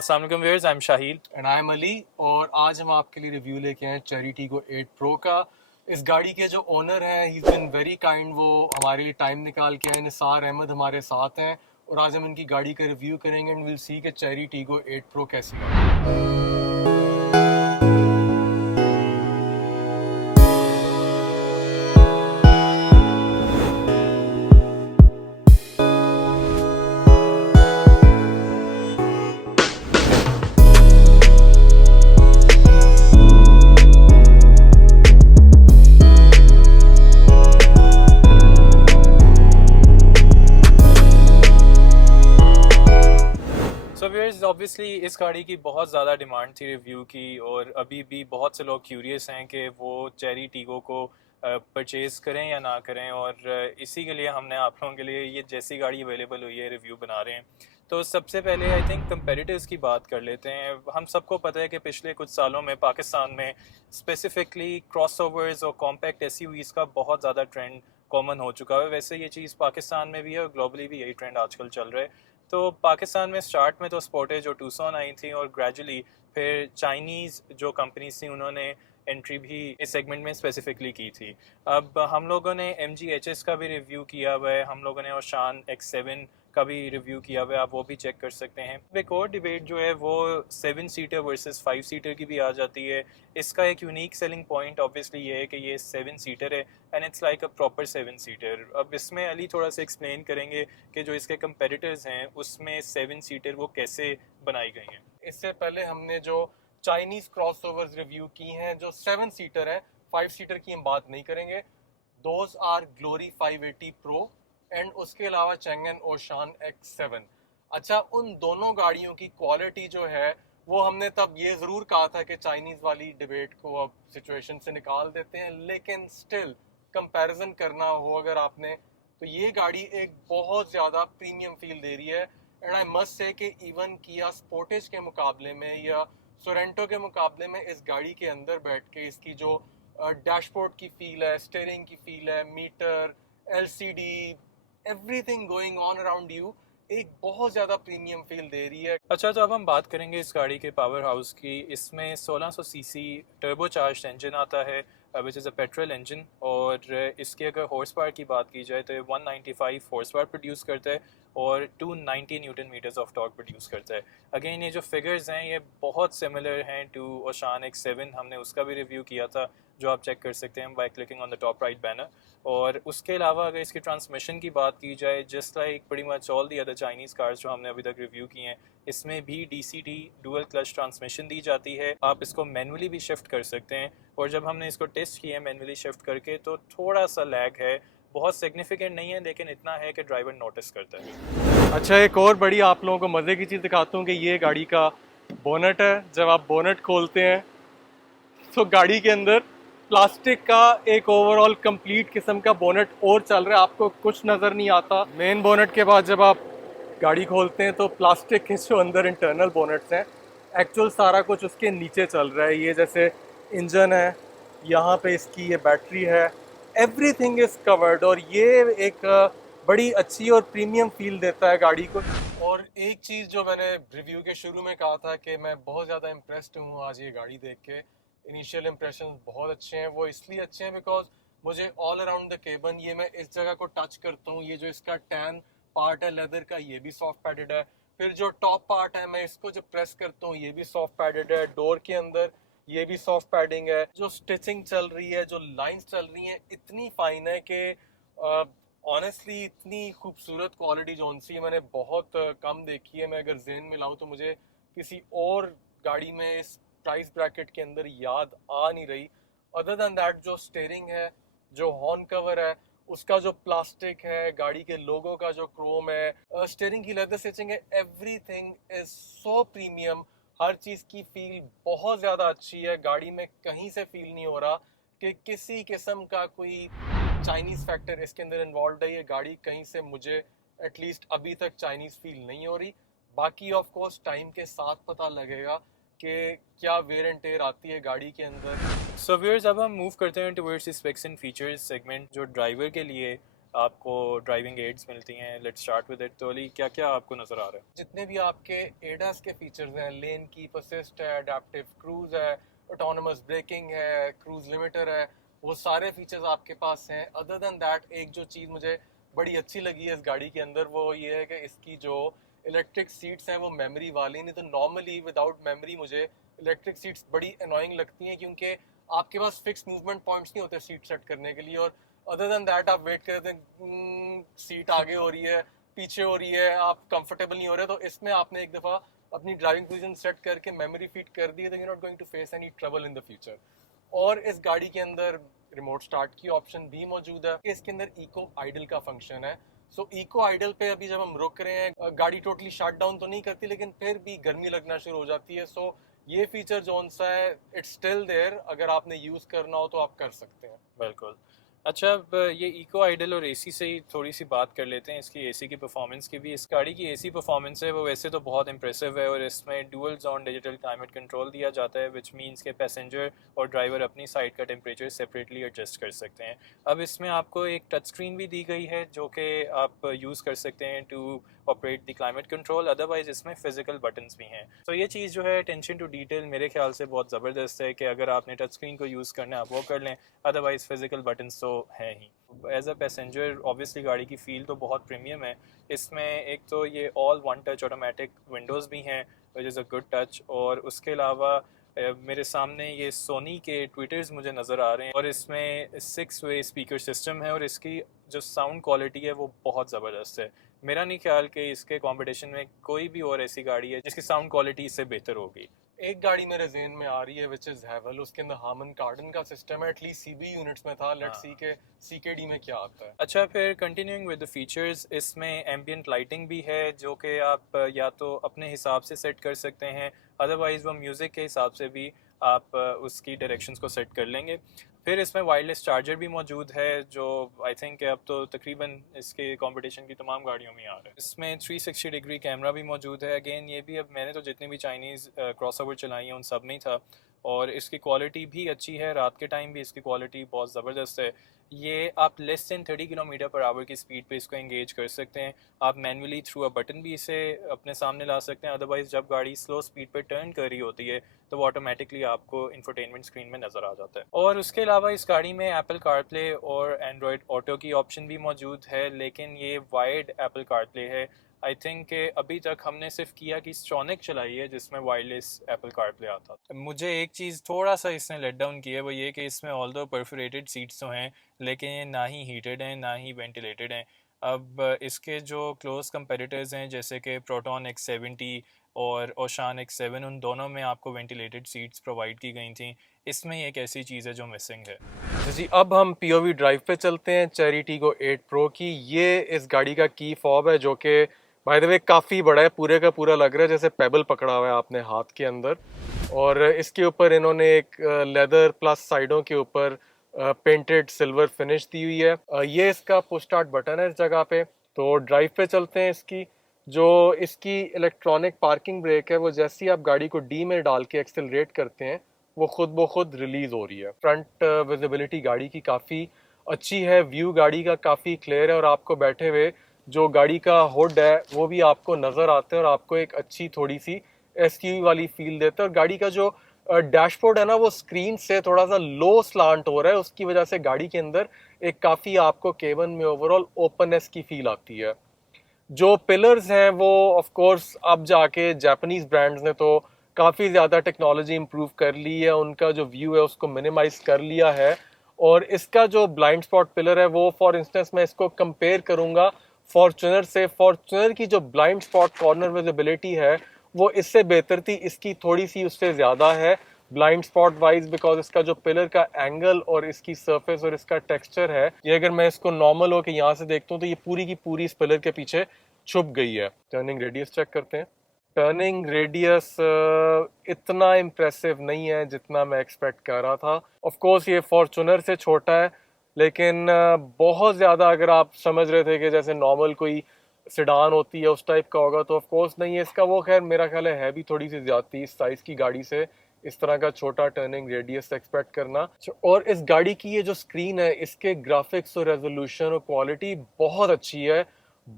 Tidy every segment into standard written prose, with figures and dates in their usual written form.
अस्सलाम वालेकुम viewers, I am Shahil and I am Ali. और आज हम आपके लिए रिव्यू लेके आए चेरी टीगो 8 प्रो का। इस गाड़ी के जो ओनर हैं ही बीन वेरी काइंड, वो हमारे लिए टाइम निकाल के आए। निसार अहमद हमारे साथ हैं और आज हम इनकी गाड़ी का रिव्यू करेंगे एंड विल सी कि चेरी टीगो 8 प्रो कैसी है। सो व्यूअर्स, ऑब्वियसली इस गाड़ी की बहुत ज़्यादा डिमांड थी रिव्यू की, और अभी भी बहुत से लोग क्यूरियस हैं कि वो चेरी टीगो को परचेज़ करें या ना करें, और इसी के लिए हमने आप लोगों के लिए ये जैसी गाड़ी अवेलेबल हुई है रिव्यू बना रहे हैं। तो सबसे पहले आई थिंक कंपेरेटिव्स की बात कर लेते हैं। हम सबको पता है कि पिछले कुछ सालों में पाकिस्तान में स्पेसिफिकली क्रॉसओवर्स और कॉम्पैक्ट एसयूवीज़ का बहुत ज़्यादा ट्रेंड कॉमन हो चुका है। वैसे ये चीज़ पाकिस्तान में भी है और ग्लोबली भी यही ट्रेंड आजकल चल रहा है। तो पाकिस्तान में स्टार्ट में तो स्पोर्टेज और टूसॉन आई थी, और ग्रेजुअली फिर चाइनीज़ जो कंपनीज थी उन्होंने एंट्री भी इस सेगमेंट में स्पेसिफिकली की थी। अब हम लोगों ने MGHS का भी रिव्यू किया हुआ है, हम लोगों ने ओशान X7 का भी रिव्यू किया हुआ है, आप वो भी चेक कर सकते हैं। एक और डिबेट जो है वो 7 सीटर वर्सेस 5 सीटर की भी आ जाती है। इसका एक यूनिक सेलिंग पॉइंट ऑब्वियसली ये है कि ये 7 सीटर है and it's like a proper 7 seater. अब इसमें अली थोड़ा सा एक्सप्लेन करेंगे कि जो इसके कंपेटिटर्स हैं उसमें 7 सीटर वो कैसे बनाई गई हैं। इससे पहले हमने जो चाइनीज क्रॉसओवर्स रिव्यू की हैं जो 7 सीटर है, 5 सीटर की हम बात नहीं करेंगे। Those are Glory 580 Pro and उसके अलावा चेंगन ओशान X7। अच्छा, उन दोनों गाड़ियों की क्वालिटी जो है वो हमने तब ये ज़रूर कहा था कि चाइनीज़ वाली डिबेट को अब सिचुएशन से निकाल देते हैं, लेकिन स्टिल कंपैरिजन करना हो अगर आपने, तो ये गाड़ी एक बहुत ज़्यादा प्रीमियम फील दे रही है। एंड आई मस्ट से कि इवन किया स्पोर्टेज के मुकाबले में या सोरेंटो के मुकाबले में इस गाड़ी के अंदर बैठ के इसकी जो डैशबोर्ड की फील है, स्टीयरिंग की फील है, meter, LCD, everything going on around you, एक बहुत ज़्यादा प्रीमियम फील दे रही है। अच्छा, तो अब हम बात करेंगे इस गाड़ी के पावर हाउस की। इसमें 1600 सीसी टर्बोचार्ज्ड इंजन आता है which is a petrol engine, और इसके अगर हॉर्स पावर की बात की जाए तो 195 हॉर्स पावर प्रोड्यूस करता है और 290 newton meters of torque produce करता है। अगेन ये जो फिगर्स हैं ये बहुत सिमिलर हैं टू ओशान X7, हमने उसका भी रिव्यू किया था जो आप चेक कर सकते हैं by clicking on the top right banner. और उसके अलावा अगर इसकी ट्रांसमिशन की बात की जाए, just like pretty much all the other Chinese cars जो हमने अभी तक रिव्यू की हैं, इसमें भी DCT डुअल क्लच ट्रांसमिशन दी जाती है। आप इसको मैनुअली भी शिफ्ट कर सकते हैं, और जब हमने इसको टेस्ट किया मैनुअली शिफ्ट करके तो थोड़ा सा लैग है, बहुत सिग्निफिकेंट नहीं है लेकिन इतना है कि ड्राइवर नोटिस करता है। अच्छा, एक और बड़ी आप लोगों को मज़े की चीज़ दिखाता हूँ कि ये गाड़ी का बोनट है। जब आप बोनट खोलते हैं तो गाड़ी के अंदर प्लास्टिक का एक ओवरऑल कंप्लीट किस्म का बोनट और चल रहा है, आपको कुछ नज़र नहीं आता। मेन बोनट के बाद जब आप गाड़ी खोलते हैं तो प्लास्टिक के जो अंदर इंटरनल बोनट्स हैं, एक्चुअल सारा कुछ उसके नीचे चल रहा है। ये जैसे इंजन है, यहाँ पे इसकी ये बैटरी है, एवरीथिंग इज़ कवर्ड, और ये एक बड़ी अच्छी और प्रीमियम फील देता है गाड़ी को। और एक चीज़ जो मैंने रिव्यू के शुरू में कहा था कि मैं बहुत ज़्यादा इम्प्रेस्ड हूँ आज ये गाड़ी देख के। इनिशियल इम्प्रेशन बहुत अच्छे हैं। वो इसलिए अच्छे हैं बिकॉज मुझे ऑल अराउंड द केबन, ये मैं इस जगह को टच करता हूँ, ये जो इसका टैन पार्ट है लेदर का ये भी सॉफ्ट पैडेड है। फिर जो टॉप पार्ट है मैं इसको जब प्रेस करता हूँ ये भी सॉफ्ट पैडेड है। डोर के अंदर ये भी सॉफ्ट पैडिंग है। जो स्टिचिंग चल रही है, जो लाइंस चल रही हैं, इतनी फाइन है कि ऑनेस्टली इतनी खूबसूरत क्वालिटी जो सी है मैंने बहुत कम देखी है। मैं अगर जेन में लाऊं तो मुझे किसी और गाड़ी में इस प्राइस ब्रैकेट के अंदर याद आ नहीं रही। अदर दैन दैट, जो स्टीयरिंग है, जो हॉर्न कवर है, उसका जो प्लास्टिक है, गाड़ी के लोगो का जो क्रोम है, स्टीयरिंग की लेदर स्टिचिंग है, एवरीथिंग इज सो प्रीमियम। हर चीज़ की फील बहुत ज़्यादा अच्छी है। गाड़ी में कहीं से फील नहीं हो रहा कि किसी किस्म का कोई चाइनीज़ फैक्टर इसके अंदर इन्वॉल्व है। ये गाड़ी कहीं से मुझे एटलीस्ट अभी तक चाइनीज़ फील नहीं हो रही। बाकी ऑफ कोर्स टाइम के साथ पता लगेगा कि क्या वेयर एंड टेयर आती है गाड़ी के अंदर। सो व्यूअर्स, अब हम मूव करते हैं towards specs and features segment, जो ड्राइवर के लिए आपको ड्राइविंग एड्स मिलती हैं। Let's start with it. तो अली, क्या क्या आपको नज़र आ रहा है? जितने भी आपके एडास के फीचर्स हैं, लेन कीप असिस्ट है, अडेप्टिव क्रूज है, ऑटोनोमस ब्रेकिंग है, क्रूज लिमिटर है, वो सारे फीचर्स आपके पास हैं। अदर देन दैट, एक जो चीज़ मुझे बड़ी अच्छी लगी है इस गाड़ी के अंदर, वो ये है कि इसकी जो इलेक्ट्रिक सीट्स हैं वो मेमोरी वाली नहीं। तो नॉर्मली विदाउट मेमोरी मुझे इलेक्ट्रिक सीट्स बड़ी अनोइंग लगती हैं, क्योंकि आपके पास फिक्स मूवमेंट पॉइंट्स नहीं होते सीट सेट करने के लिए। और अदर देन दैट आप वेट करते हैं, सीट आगे हो रही है, पीछे हो रही है, आप कंफर्टेबल नहीं हो रहे। तो इसमें आपने एक दफ़ा अपनी ड्राइविंग पोजीशन सेट करके मेमोरी फिट कर दी है, तो you not going to face any trouble in the future. और इस गाड़ी के अंदर रिमोट स्टार्ट की ऑप्शन भी मौजूद है। इसके अंदर इको आइडल का फंक्शन है। सो इको आइडल पे अभी जब हम रुक रहे हैं, गाड़ी टोटली शट डाउन तो नहीं करती, लेकिन फिर भी गर्मी लगना शुरू हो जाती है। सो ये फीचर जो सा है, इट्स स्टिल देयर, अगर आपने यूज़ करना हो तो आप कर सकते हैं। बिल्कुल। अच्छा, अब ये इको आइडल और एसी से ही थोड़ी सी बात कर लेते हैं, इसकी एसी की परफॉर्मेंस की भी। इस गाड़ी की एसी परफॉर्मेंस है वो वैसे तो बहुत इंप्रेसिव है, और इसमें dual zone digital climate control दिया जाता है, विच मींस के पैसेंजर और ड्राइवर अपनी साइड का टेम्परेचर सेपरेटली एडजस्ट कर सकते हैं। अब इसमें आपको एक टच स्क्रीन भी दी गई है जो कि आप यूज़ कर सकते हैं to operate the climate control. Otherwise इसमें फिजिकल बटन्स भी हैं। तो ये चीज़ जो है, अटेंशन टू डिटेल मेरे ख्याल से बहुत ज़बरदस्त है कि अगर आपने टच स्क्रीन को यूज़ करना है आप वो कर लें, अदरवाइज फिजिकल बटन्स तो हैं ही। एज अ पैसेंजर ऑब्वियसली गाड़ी की फ़ील तो बहुत प्रीमियम है। इसमें एक तो ये all one touch automatic Windows भी हैं, which is a good touch. और उसके अलावा मेरे सामने ये सोनी के ट्विटर्स मुझे नज़र आ रहे हैं, और इसमें 6 वे स्पीकर सिस्टम है, और इसकी जो साउंड क्वालिटी है वो बहुत ज़बरदस्त है। मेरा नहीं ख्याल कि इसके कंपटीशन में कोई भी और ऐसी गाड़ी है जिसकी साउंड क्वालिटी इससे बेहतर होगी। एक गाड़ी मेरे ज़हन में आ रही है विच इज़ हैवल, उसके अंदर हार्मन कार्डन का सिस्टम है, एटलीस्ट सीबी यूनिट्स में था। लेट्स सी के सीकेडी में क्या आता है। अच्छा, फिर कंटिन्यूइंग विद द फीचर्स, इसमें एम्बियंट लाइटिंग भी है जो कि आप या तो अपने हिसाब से सेट कर सकते हैं, अदरवाइज़ वो म्यूज़िक के हिसाब से भी आप उसकी डायरेक्शंस को सेट कर लेंगे। फिर इसमें वायरलेस चार्जर भी मौजूद है, जो आई थिंक अब तो तकरीबन इसके कंपटीशन की तमाम गाड़ियों में आ रहा है। इसमें 360 डिग्री कैमरा भी मौजूद है। अगेन ये भी, अब मैंने तो जितनी भी चाइनीज़ क्रॉस ओवर चलाई हैं उन सब में ही था, और इसकी क्वालिटी भी अच्छी है। रात के टाइम भी इसकी क्वालिटी बहुत ज़बरदस्त है। ये आप less than 30 kilometre per hour की स्पीड पे इसको एंगेज कर सकते हैं। आप मैनुअली थ्रू अ बटन भी इसे अपने सामने ला सकते हैं, अदरवाइज़ जब गाड़ी स्लो स्पीड पे टर्न कर रही होती है तो वो ऑटोमेटिकली आपको इंफोटेनमेंट स्क्रीन में नज़र आ जाता है। और उसके अलावा इस गाड़ी में एप्पल कारप्ले और एंड्रॉयड ऑटो की ऑप्शन भी मौजूद है, लेकिन ये वायर्ड एप्पल कारप्ले है। आई थिंक अभी तक हमने सिर्फ किया कि स्ट्रॉनिक चलाई है जिसमें वायरलेस एप्पल कारप्ले आता था। मुझे एक चीज़ थोड़ा सा इसने लेट डाउन किया है, वो ये कि इसमें ऑल्दो परफोरेटेड सीट्स तो हैं, लेकिन ये ना ही हीटेड हैं ना ही वेंटिलेटेड हैं। अब इसके जो क्लोज कंपेटिटर्स हैं जैसे कि प्रोटॉन X70 और ओशान X7, उन दोनों में आपको वेंटिलेटेड सीट्स प्रोवाइड की गई थी। इसमें एक ऐसी चीज़ है जो मिसिंग है। तो जी, अब हम पीओवी ड्राइव पे चलते हैं चेरी टीगो 8 प्रो की। ये इस गाड़ी का की फॉब है, जो कि बाय द वे काफ़ी बड़ा है, पूरे का पूरा लग रहा है जैसे पेबल पकड़ा हुआ है आपने हाथ के अंदर। और इसके ऊपर इन्होंने एक लेदर प्लस साइडों के ऊपर पेंटेड सिल्वर फिनिश दी हुई है। ये इसका पुश स्टार्ट बटन है इस जगह पे। तो ड्राइव पे चलते हैं। इसकी इलेक्ट्रॉनिक पार्किंग ब्रेक है, वो जैसे ही आप गाड़ी को डी में डाल के एक्सेलरेट करते हैं वो खुद ब खुद रिलीज हो रही है। फ्रंट विजिबिलिटी गाड़ी की काफ़ी अच्छी है, व्यू गाड़ी का काफ़ी क्लियर है, और आपको बैठे हुए जो गाड़ी का हुड है वो भी आपको नज़र आता है, और आपको एक अच्छी थोड़ी सी एसयूवी वाली फील देता है। और गाड़ी का जो डैशबोर्ड है ना, वो स्क्रीन से थोड़ा सा लो स्लांट हो रहा है, उसकी वजह से गाड़ी के अंदर एक काफ़ी आपको केबिन में ओवरऑल ओपननेस की फील आती है। जो पिलर्स हैं वो ऑफ कोर्स अब जाके जापानीज ब्रांड्स ने तो काफ़ी ज़्यादा टेक्नोलॉजी इंप्रूव कर ली है, उनका जो व्यू है उसको मिनिमाइज कर लिया है। और इसका जो ब्लाइंड स्पॉट पिलर है वो, फॉर इंस्टेंस मैं इसको कंपेयर करूंगा फॉर्च्यूनर से। फॉर्च्यूनर की जो ब्लाइंड स्पॉट कॉर्नर विजिबिलिटी है वो इससे बेहतर थी, इसकी थोड़ी सी उससे ज़्यादा है ब्लाइंड स्पॉट वाइज, बिकॉज इसका जो पिलर का एंगल और इसकी सरफेस और इसका टेक्सचर है, ये अगर मैं इसको नॉर्मल हो के यहाँ से देखता हूँ तो ये पूरी की पूरी इस पिलर के पीछे छुप गई है। टर्निंग रेडियस चेक करते हैं। टर्निंग रेडियस इतना इम्प्रेसिव नहीं है जितना मैं एक्सपेक्ट कर रहा था। ऑफ कोर्स ये फॉर्च्यूनर से छोटा है, लेकिन बहुत ज़्यादा अगर आप समझ रहे थे कि जैसे नॉर्मल कोई सिडान होती है उस टाइप का होगा, तो ऑफ कोर्स नहीं है इसका। वो खैर मेरा ख्याल है भी थोड़ी सी ज़्यादा इस साइज़ की गाड़ी से इस तरह का छोटा टर्निंग रेडियस एक्सपेक्ट करना। और इस गाड़ी की ये जो स्क्रीन है, इसके ग्राफिक्स और रेजोल्यूशन और क्वालिटी बहुत अच्छी है,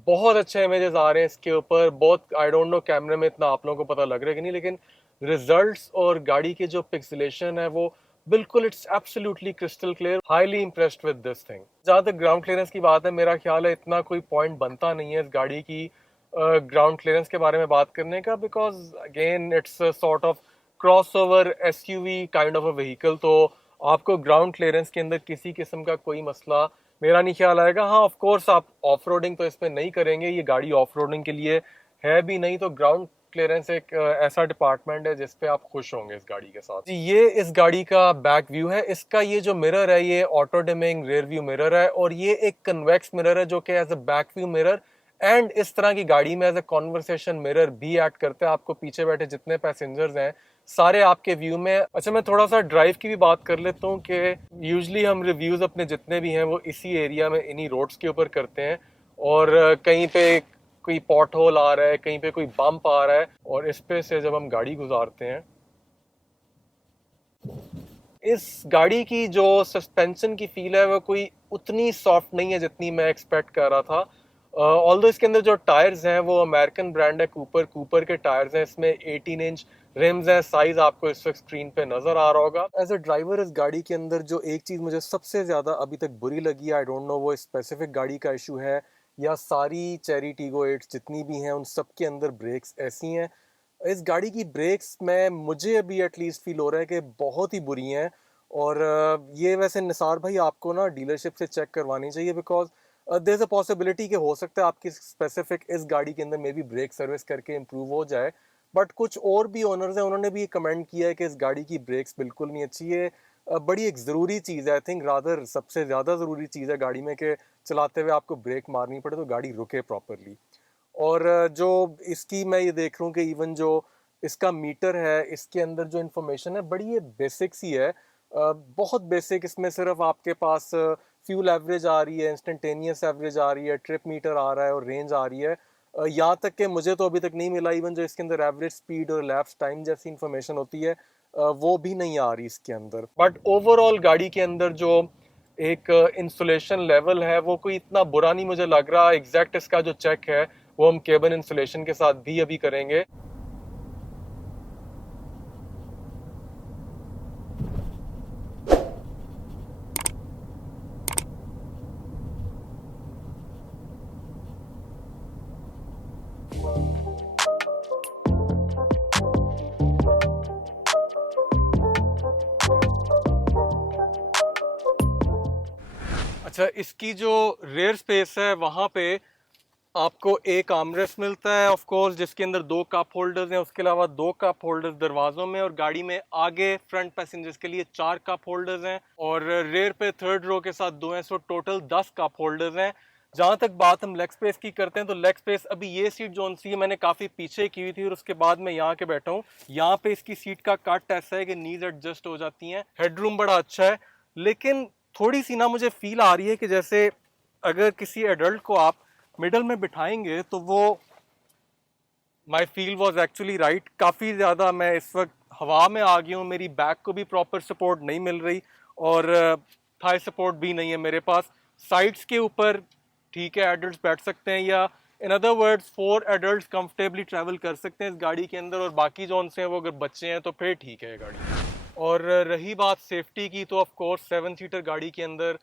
बहुत अच्छे इमेजेस आ रहे हैं इसके ऊपर। बहुत, आई डोंट नो कैमरे में इतना आप लोगों को पता लग रहा है कि नहीं, लेकिन रिजल्ट्स और गाड़ी की जो पिक्सेलेशन है वो बिल्कुल, it's absolutely crystal clear. Highly impressed with this thing. जहाँ तक ग्राउंड क्लियरेंस की बात है, मेरा ख्याल है इतना कोई पॉइंट बनता नहीं है इस गाड़ी की ग्राउंड क्लियरेंस के बारे में बात करने का, because again it's sort of crossover SUV kind of a vehicle. तो आपको ग्राउंड क्लियरेंस के अंदर किसी किस्म का कोई मसला मेरा नहीं ख्याल आएगा। हाँ, ऑफ कोर्स आप ऑफ रोडिंग तो इसमें नहीं करेंगे, ये गाड़ी ऑफ रोडिंग के लिए है भी नहीं। तो ग्राउंड क्लियरेंस एक ऐसा डिपार्टमेंट है जिसपे आप खुश होंगे इस गाड़ी के साथ। जी, ये इस गाड़ी का बैक व्यू है। इसका ये जो मिरर है, ये auto dimming rear view mirror है, और ये एक कन्वेक्स मिरर है जो कि as a back view mirror and इस तरह की गाड़ी में एज अ कॉन्वर्सेशन मिरर भी एक्ट करता है। आपको पीछे बैठे जितने पैसेंजर्स हैं सारे आपके व्यू में। अच्छा, मैं थोड़ा सा ड्राइव की भी बात कर लेता हूँ कि यूजली हम रिव्यूज अपने जितने भी हैं वो इसी एरिया में, इन्हीं रोड्स के ऊपर करते हैं। और कहीं पे कोई पॉट होल आ रहा है, कहीं पे कोई बम्प आ रहा है, और इस पे से जब हम गाड़ी गुजारते हैं, इस गाड़ी की जो सस्पेंशन की फील है वो कोई उतनी सॉफ्ट नहीं है जितनी मैं एक्सपेक्ट कर रहा था। ऑल्दो इसके अंदर जो टायर्स हैं वो अमेरिकन ब्रांड है, कूपर के टायर्स हैं। इसमें 18 इंच रिम्स हैं। साइज आपको इस वक्त स्क्रीन पे नजर आ रहा होगा। एज अ ड्राइवर इस गाड़ी के अंदर जो एक चीज मुझे सबसे ज्यादा अभी तक बुरी लगी, आई डोंट नो वो स्पेसिफिक गाड़ी का इशू है या सारी चेरी टीगो 8 जितनी भी हैं उन सब के अंदर ब्रेक्स ऐसी हैं। इस गाड़ी की ब्रेक्स में मुझे अभी एटलीस्ट फील हो रहा है कि बहुत ही बुरी हैं। और ये वैसे निसार भाई आपको ना डीलरशिप से चेक करवानी चाहिए, because there is a possibility कि हो सकता है आपकी स्पेसिफिक इस गाड़ी के अंदर मे बी ब्रेक सर्विस करके इम्प्रूव हो जाए। बट कुछ और भी ओनर्स हैं, उन्होंने भी कमेंट किया है कि इस गाड़ी की ब्रेक्स बिल्कुल नहीं अच्छी है। बड़ी एक ज़रूरी चीज़ है, आई थिंक रादर सबसे ज़्यादा ज़रूरी चीज़ है गाड़ी में कि चलाते हुए आपको ब्रेक मारनी पड़े तो गाड़ी रुके प्रॉपरली। और जो इसकी मैं ये देख रहा हूँ कि इवन जो इसका मीटर है, इसके अंदर जो इन्फॉर्मेशन है बड़ी ये बेसिक सी है। बहुत बेसिक। इसमें सिर्फ आपके पास फ्यूल एवरेज आ रही है, इंस्टेंटेनियस एवरेज आ रही है, ट्रिप मीटर आ रहा है और रेंज आ रही है। यहाँ तक कि मुझे तो अभी तक नहीं मिला इवन जो इसके अंदर एवरेज स्पीड और लैप्स टाइम जैसी इंफॉर्मेशन होती है वो भी नहीं आ रही इसके अंदर। बट ओवरऑल गाड़ी के अंदर जो एक इंसुलेशन लेवल है वो कोई इतना बुरा नहीं मुझे लग रहा। एग्जैक्ट इसका जो चेक है वो हम केबिन इंसुलेशन के साथ भी अभी करेंगे। अच्छा, इसकी जो रेयर स्पेस है वहाँ पे आपको एक आर्मरेस्ट मिलता है ऑफ कोर्स, जिसके अंदर 2 कप होल्डर्स हैं। उसके अलावा 2 कप होल्डर्स दरवाजों में, और गाड़ी में आगे फ्रंट पैसेंजर्स के लिए 4 कप होल्डर्स हैं, और रेयर पे थर्ड रो के साथ 2 हैं। सो टोटल 10 कप होल्डर्स हैं। जहाँ तक बात हम लेग स्पेस की करते हैं तो लेग स्पेस अभी ये सीट जोन सी है मैंने काफ़ी पीछे की हुई थी और उसके बाद मैं यहाँ के बैठा हूँ। यहाँ पे इसकी सीट का कट ऐसा है कि नीज एडजस्ट हो जाती हैं। हेडरूम बड़ा अच्छा है, लेकिन थोड़ी सी ना मुझे फील आ रही है कि जैसे अगर किसी एडल्ट को आप मिडल में बिठाएंगे तो वो, माई फील वॉज एक्चुअली राइट, काफ़ी ज़्यादा मैं इस वक्त हवा में आ गया हूँ। मेरी बैक को भी प्रॉपर सपोर्ट नहीं मिल रही और थाई सपोर्ट भी नहीं है मेरे पास। साइड्स के ऊपर ठीक है एडल्ट बैठ सकते हैं, या in other words 4 adult comfortably travel कर सकते हैं इस गाड़ी के अंदर, और बाकी जो उनसे हैं वो अगर बच्चे हैं तो फिर ठीक है ये गाड़ी। और रही बात सेफ्टी की, तो ऑफ कोर्स 7 सीटर गाड़ी के अंदर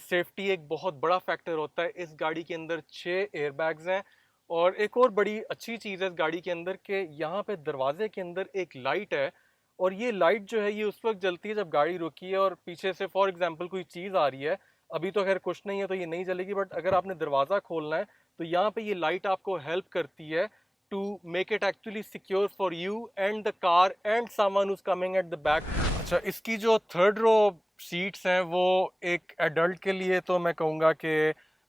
सेफ्टी एक बहुत बड़ा फैक्टर होता है। इस गाड़ी के अंदर 6 एयरबैग्स हैं, और एक और बड़ी अच्छी चीज़ है इस गाड़ी के अंदर कि यहाँ पे दरवाजे के अंदर एक लाइट है, और ये लाइट जो है ये उस वक्त जलती है जब गाड़ी रुकी है और पीछे से फॉर एग्जांपल कोई चीज़ आ रही है। अभी तो खैर कुछ नहीं है तो ये नहीं जलेगी, बट अगर आपने दरवाज़ा खोलना है तो यहाँ पे ये लाइट आपको हेल्प करती है to make it actually secure for you and the car and someone who's coming at the back. अच्छा, इसकी जो थर्ड रो सीट्स हैं वो एक एडल्ट के लिए तो मैं कहूँगा कि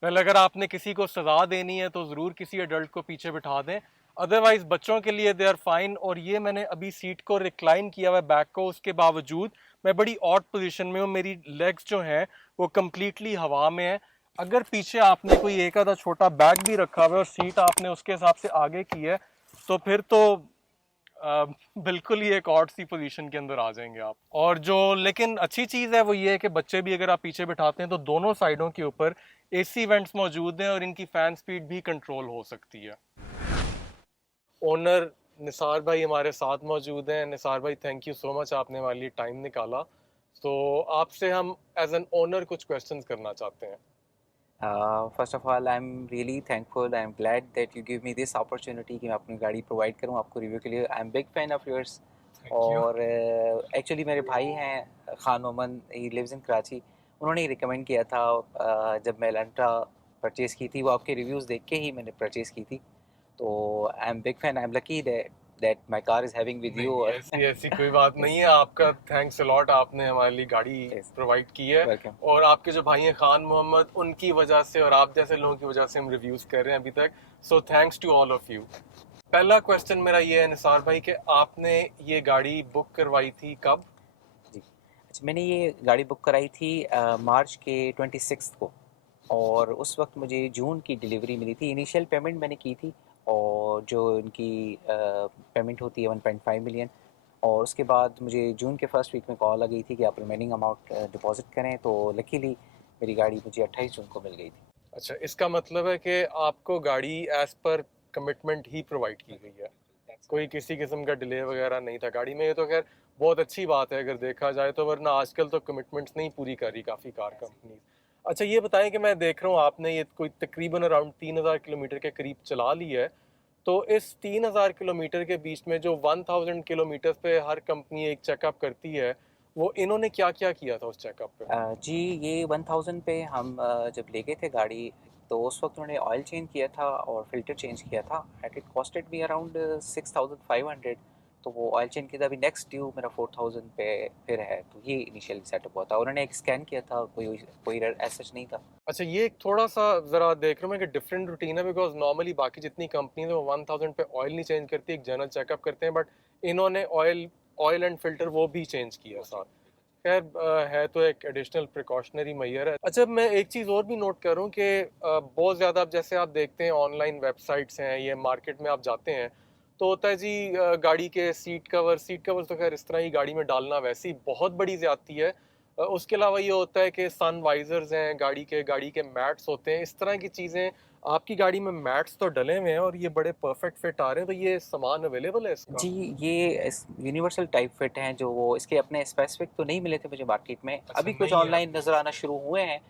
वेल, अगर आपने किसी को सज़ा देनी है तो ज़रूर किसी एडल्ट को पीछे बिठा दें, अदरवाइज़ बच्चों के लिए दे आर फाइन। और ये मैंने अभी सीट को रिक्लाइन किया हुआ है बैक को, उसके बावजूद मैं बड़ी ऑड पोजीशन में हूँ। मेरी लेग्स जो हैं वो कम्प्लीटली हवा में है। अगर पीछे आपने कोई एक आधा छोटा बैग भी रखा हुआ है और सीट आपने उसके हिसाब से आगे की है तो फिर तो बिल्कुल ही एक ऑड सी पोजीशन के अंदर आ जाएंगे आप। और जो लेकिन अच्छी चीज़ है वो ये है कि बच्चे भी अगर आप पीछे बिठाते हैं तो दोनों साइडों के ऊपर एसी वेंट्स मौजूद हैं और इनकी फैन स्पीड भी कंट्रोल हो सकती है। ओनर निसार भाई हमारे साथ मौजूद हैं। निसार भाई, थैंक यू सो मच, आपने हमारे लिए टाइम निकाला। तो आपसे हम एज एन ओनर कुछ क्वेश्चंस करना चाहते हैं। First of all I am really thankful, I am glad that you give me this opportunity कि मैं अपनी गाड़ी प्रोवाइड करूं आपको रिव्यू के लिए। I am big fan of yours. Thank you. और एक्चुअली मेरे भाई हैं Khan Momin, he lives in Karachi. उन्होंने ही रिकमेंड किया था जब मैं एलेंट्रा परचेज़ की थी, वो आपके रिव्यूज़ देख के ही मैंने परचेज़ की थी। तो आई am big fan, I am lucky that my car is having with you. नहीं, ऐसी ऐसी कोई बात नहीं है। आपका थैंक्स अलॉट, आपने हमारे लिए गाड़ी प्रोवाइड की है। वेलकम। और आपके जो भाई हैं खान मोहम्मद, उनकी वजह से और आप जैसे लोगों की वजह से हम रिव्यूज कर रहे हैं अभी तक। So thanks to all of you. पहला क्वेश्चन मेरा ये है निसार भाई कि आपने ये गाड़ी बुक करवाई थी कब? जी, अच्छा, मैंने ये गाड़ी बुक कराई थी मार्च के 26 को, और उस वक्त मुझे जून की डिलीवरी मिली थी। इनिशियल पेमेंट मैंने की थी, और जो इनकी पेमेंट होती है 1.5 मिलियन। और उसके बाद मुझे जून के फर्स्ट वीक में कॉल आ गई थी कि आप रिमेनिंग अमाउंट डिपॉजिट करें। तो लकीली मेरी गाड़ी मुझे 28 जून को मिल गई थी। अच्छा, इसका मतलब है कि आपको गाड़ी एज पर कमिटमेंट ही प्रोवाइड की गई है, कोई किसी किस्म का डिले वगैरह नहीं था गाड़ी में। ये तो खैर बहुत अच्छी बात है अगर देखा जाए तो, वरना आजकल तो कमिटमेंट्स नहीं पूरी कर रही काफ़ी कार कंपनीज। अच्छा, ये बताएं कि मैं देख रहा हूँ आपने ये कोई तकरीबन अराउंड 3000 किलोमीटर के करीब चला ली है। तो इस 3000 किलोमीटर के बीच में जो 1000 किलोमीटर पे हर कंपनी एक चेकअप करती है, वो इन्होंने क्या क्या किया था उस चेकअप पे? जी, ये 1000 पे हम जब ले गए थे गाड़ी, तो उस वक्त उन्होंने ऑयल चेंज किया था और फिल्टर चेंज किया था। At it costed me around 6500। तो वो ऑयल चेंज किया था। अभी नेक्स्ट ड्यू मेरा 4000 पे फिर है। तो ये इनिशियली सेटअप हुआ था। उन्होंने एक स्कैन किया था, कोई कोई एज सच नहीं था। अच्छा, ये एक थोड़ा सा ज़रा देख रहा हूँ मैं कि डिफरेंट रूटीन है, बिकॉज नॉर्मली बाकी जितनी कंपनीज है वो 1000 पे ऑयल नहीं चेंज करती, एक जनरल चेकअप करते हैं, बट इन्होंने ऑयल ऑयल एंड फिल्टर वो भी चेंज किया साथ। खैर, है तो एक एडिशनल प्रिकॉशनरी मेजर है। अच्छा, मैं एक चीज़ और भी नोट कर रहा हूँ कि बहुत ज़्यादा अब जैसे आप देखते हैं ऑनलाइन वेबसाइट्स हैं, ये मार्केट में आप जाते हैं तो होता है जी गाड़ी के सीट कवर तो खैर इस तरह ही गाड़ी में डालना वैसे ही बहुत बड़ी ज़्यादती है। उसके अलावा ये होता है कि सन वाइजर्स हैं गाड़ी के मैट्स होते हैं, इस तरह की चीज़ें। आपकी गाड़ी में मैट्स तो डले हुए हैं और ये बड़े परफेक्ट फिट आ रहे हैं, तो ये सामान अवेलेबल है इसका? जी, ये यूनिवर्सल टाइप फिट हैं, जो वो इसके अपने स्पेसिफिक तो नहीं मिले थे मुझे मार्केट में। अच्छा, अभी कुछ नहीं है ऑनलाइन आपके नज़र पास? आना शुरू हुए हैं।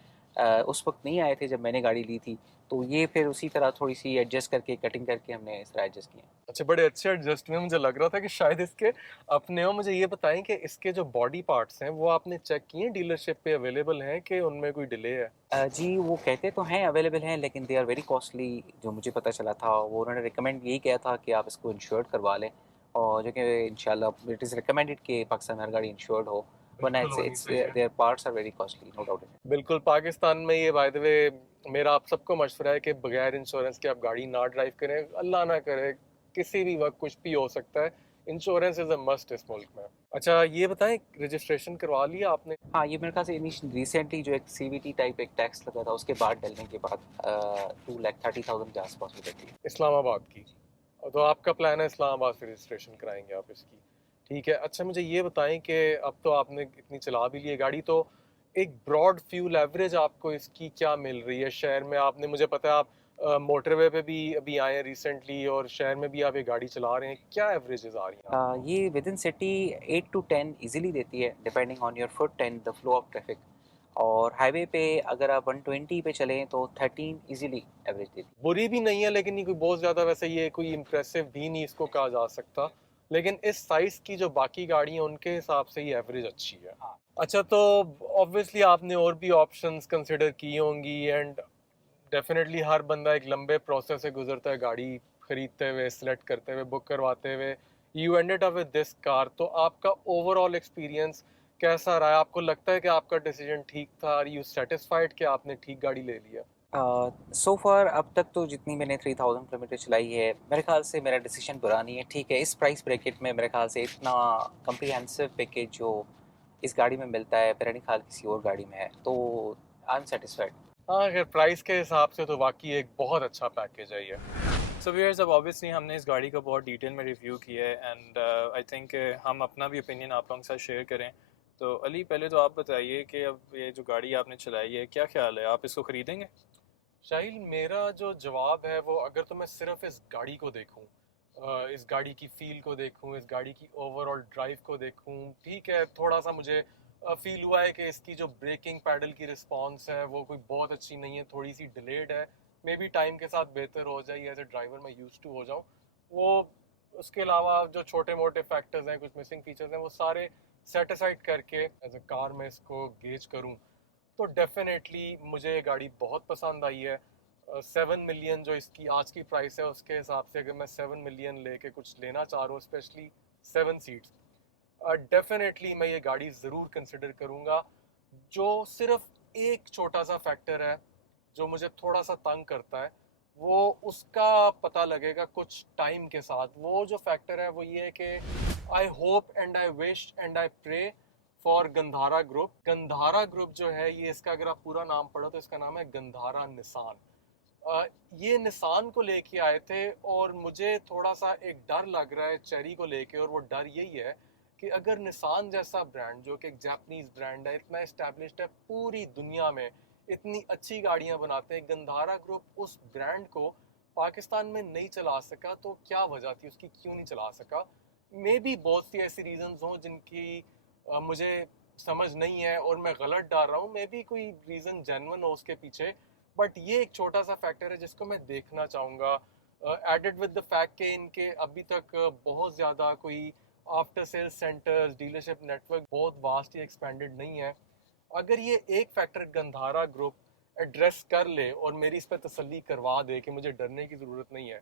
उस वक्त नहीं आए थे जब मैंने गाड़ी ली थी। तो ये फिर उसी तरह थोड़ी सी एडजस्ट करके, कटिंग करके हमने इस तरह एडजस्ट किया। अच्छा, बड़े अच्छे एडजस्टमेंट, मुझे लग रहा था कि शायद इसके अपने हो। मुझे ये बताएं कि इसके जो बॉडी पार्ट्स हैं वो आपने चेक किए, डीलरशिप पे अवेलेबल हैं कि उनमें कोई डिले है? जी, वो कहते तो हैं अवेलेबल हैं, लेकिन दे आर वेरी कॉस्टली। जो मुझे पता चला था, वो उन्होंने रिकमेंड यही किया था कि आप इसको इंश्योर्ड करवा लें, और जो कि इंशाल्लाह इट इज़ रिकमेंडेड कि पाकिस्तान में हर गाड़ी इंश्योर्ड हो, वरना बिल्कुल होनी इट्स चाहिए। Their parts are very costly, no doubt in it. बिल्कुल, पाकिस्तान में ये बाय द वे मेरा आप सबको मशवरा है कि बगैर इंश्योरेंस के आप गाड़ी ना ड्राइव करें। अल्लाह ना करे, किसी भी वक्त कुछ भी हो सकता है। इंश्योरेंस इज़ अ मस्ट इस मुल्क में। अच्छा, ये बताएं रजिस्ट्रेशन करवा लिया आपने? हाँ, ये मेरे ख्याल से रिसेंटली जो एक सीवीटी टाइप एक टैक्स लगा था, उसके बाद डलने के बाद 2,30,000 के आसपास हो जाती है। इस्लामाबाद की? तो आपका प्लान है इस्लामाबाद से रजिस्ट्रेशन कराएंगे आप इसकी? ठीक है। अच्छा, मुझे ये बताएं कि अब तो आपने इतनी चला भी ली है गाड़ी, तो एक ब्रॉड फ्यूल एवरेज आपको इसकी क्या मिल रही है शहर में? आपने, मुझे पता है आप मोटरवे पे भी अभी आए हैं रिसेंटली, और शहर में भी आप ये गाड़ी चला रहे हैं, क्या एवरेजेस आ रही हैं आपको? ये within city 8 to 10 easily देती है, depending on your foot and the flow of traffic. और हाईवे पे अगर आप 120 पे चलें तो 13 इजीली एवरेज देती बुरी भी नहीं है, लेकिन ये कोई बहुत ज़्यादा वैसे ये कोई इम्प्रेसिव भी नहीं इसको कहा जा सकता, लेकिन इस साइज़ की जो बाकी गाड़ी हैं उनके हिसाब से ये एवरेज अच्छी है। है। अच्छा, तो ऑब्वियसली आपने और भी ऑप्शंस कंसिडर की होंगी, एंड डेफिनेटली हर बंदा एक लंबे प्रोसेस से गुजरता है गाड़ी खरीदते हुए, सेलेक्ट करते हुए, बुक करवाते हुए। You ended up with this car, तो आपका ओवरऑल एक्सपीरियंस कैसा रहा है? आपको लगता है कि आपका डिसीजन ठीक था? आर यू सेटिस्फाइड कि आपने ठीक गाड़ी ले लिया? सो फार अब तक तो जितनी मैंने 3000 किलोमीटर चलाई है, मेरे ख्याल से मेरा डिसीजन बुरा नहीं है। ठीक है, इस प्राइस ब्रैकेट में मेरे ख्याल से इतना कम्प्रिहेंसिव पैकेज जो इस गाड़ी में मिलता है, मेरा नहीं ख्याल किसी और गाड़ी में है। तो आई एम सेटिस्फाइड। हाँ, खैर प्राइस के हिसाब से तो वाकई एक बहुत अच्छा पैकेज है ये। सो व्यूअर्स, अब ऑब्वियसली हमने इस गाड़ी का बहुत डिटेल में रिव्यू किया है एंड आई थिंक हम अपना भी ओपिनियन आप लोगों के साथ शेयर करें। तो अली, पहले तो आप बताइए कि अब ये जो गाड़ी आपने चलाई है, क्या ख्याल है, आप इसको ख़रीदेंगे? शाहिल, मेरा जो जवाब है वो, अगर तो मैं सिर्फ इस गाड़ी को देखूं, इस गाड़ी की फील को देखूं, इस गाड़ी की ओवरऑल ड्राइव को देखूं, ठीक है, थोड़ा सा मुझे फील हुआ है कि इसकी जो ब्रेकिंग पैडल की रिस्पांस है वो कोई बहुत अच्छी नहीं है, थोड़ी सी डिलेड है। मे बी टाइम के साथ बेहतर हो जाए, एज ए ड्राइवर मैं यूज टू हो जाऊँ वो। उसके अलावा जो छोटे मोटे फैक्टर्स हैं, कुछ मिसिंग फीचर्स हैं, वो सारे सेट असाइड करके एज ए कार मैं इसको गेज करूँ तो डेफिनेटली मुझे ये गाड़ी बहुत पसंद आई है। 7 मिलियन जो इसकी आज की प्राइस है, उसके हिसाब से अगर मैं 7 मिलियन लेके कुछ लेना चाह रहा हूँ, स्पेशली 7 सीट्स, डेफिनेटली मैं ये गाड़ी ज़रूर कंसिडर करूँगा। जो सिर्फ एक छोटा सा फैक्टर है जो मुझे थोड़ा सा तंग करता है, वो उसका पता लगेगा कुछ टाइम के साथ। वो जो फैक्टर है वो ये है कि I hope and I wish and I pray for Gandhara group. Gandhara group जो है, ये इसका अगर आप पूरा नाम पढ़ो तो इसका नाम है गंधारा निसान। ये निसान को लेके आए थे और मुझे थोड़ा सा एक डर लग रहा है चेरी को लेके, और वो डर यही है कि अगर निसान जैसा ब्रांड, जो कि एक जापानीज ब्रांड है, इतना इस्टेब्लिश्ड है पूरी दुनिया में, इतनी अच्छी गाड़ियां बनाते हैं, गंधारा ग्रुप उस ब्रांड को पाकिस्तान में नहीं चला सका, तो क्या वजह थी उसकी, क्यों नहीं चला सका? मे बी बहुत सी ऐसी रीजंस हों जिनकी मुझे समझ नहीं है और मैं गलत डाल रहा हूँ। मे बी कोई रीज़न जेन्युइन हो उसके पीछे, बट ये एक छोटा सा फैक्टर है जिसको मैं देखना चाहूँगा। एडेड विद द फैक्ट के इनके अभी तक बहुत ज़्यादा कोई after sales centers, dealership network बहुत वास्ट या एक्सपेंडेड नहीं है। अगर ये एक फैक्टर गंधारा ग्रुप एड्रेस कर ले और मेरी इस पर तसल्ली करवा दे कि मुझे डरने की ज़रूरत नहीं है,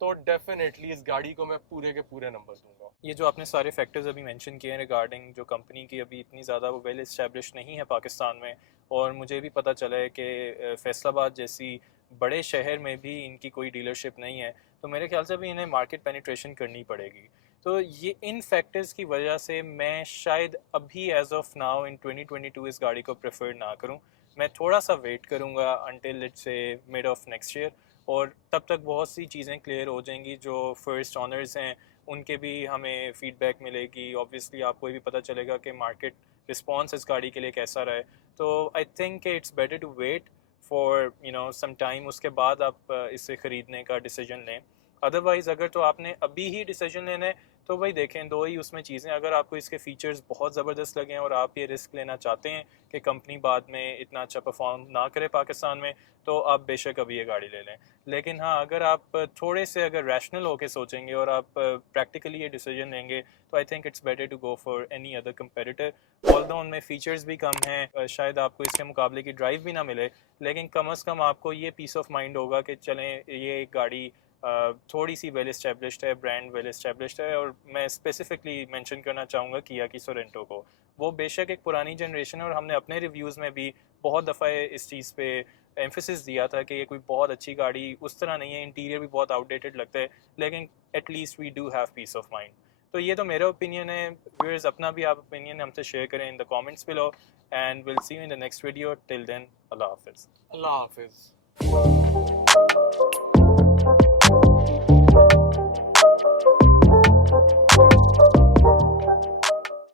तो डेफिनेटली इस गाड़ी को मैं पूरे के पूरे नंबर दूंगा। ये जो आपने सारे फैक्टर्स अभी मेंशन किए हैं रिगार्डिंग जो कंपनी की अभी इतनी ज़्यादा वो वेल इस्टेब्लिश नहीं है पाकिस्तान में, और मुझे भी पता चला है कि फैसलाबाद जैसी बड़े शहर में भी इनकी कोई डीलरशिप नहीं है, तो मेरे ख्याल से भी इन्हें मार्केट पेनिट्रेशन करनी पड़ेगी। तो ये इन फैक्टर्स की वजह से मैं शायद अभी एज ऑफ नाउ इन 2022 इस गाड़ी को प्रेफर ना करूं। मैं थोड़ा सा वेट करूंगा अंटिल इट्स से मिड ऑफ नेक्स्ट ईयर, और तब तक बहुत सी चीज़ें क्लियर हो जाएंगी। जो फर्स्ट ऑनर्स हैं उनके भी हमें फीडबैक मिलेगी, ऑब्वियसली आपको भी पता चलेगा कि मार्केट रिस्पॉन्स इस गाड़ी के लिए कैसा रहा है। तो I think it's better to wait for some time, उसके बाद आप इसे ख़रीदने का डिसीजन लें। अदरवाइज़ अगर तो आपने अभी ही डिसीजन लेना है तो भाई देखें, दो ही उसमें चीज़ें, अगर आपको इसके फ़ीचर्स बहुत ज़बरदस्त लगे हैं और आप ये रिस्क लेना चाहते हैं कि कंपनी बाद में इतना अच्छा परफॉर्म ना करे पाकिस्तान में, तो आप बेशक अभी ये गाड़ी ले लें। लेकिन हाँ, अगर आप थोड़े से अगर रैशनल होकर सोचेंगे और आप प्रैक्टिकली ये डिसीजन लेंगे, तो I think it's better to go for any other competitor. Although उनमें फ़ीचर्स भी कम हैं, शायद आपको इसके मुकाबले की ड्राइव भी ना मिले, लेकिन कम अज़ कम आपको ये पीस ऑफ माइंड होगा कि चलें ये एक गाड़ी थोड़ी सी वेल इस्टेब्लिश्ड है, ब्रांड वेल इस्टेब्लिश्ड है। और मैं स्पेसिफिकली मेंशन करना चाहूँगा किया की सोरेंटो को। वो बेशक एक पुरानी जनरेशन है और हमने अपने रिव्यूज़ में भी बहुत दफ़ा इस चीज़ पे एम्फेसिस दिया था कि ये कोई बहुत अच्छी गाड़ी उस तरह नहीं है, इंटीरियर भी बहुत आउटडेटेड लगता है, लेकिन at least we do have peace of mind. तो ये तो मेरा ओपिनियन है। व्यूअर्स, अपना भी आप ओपिनियन हमसे शेयर करें in the comments below, and will see you in the next video. Till then, अल्लाह हाफिज़। अल्लाह हाफिज़।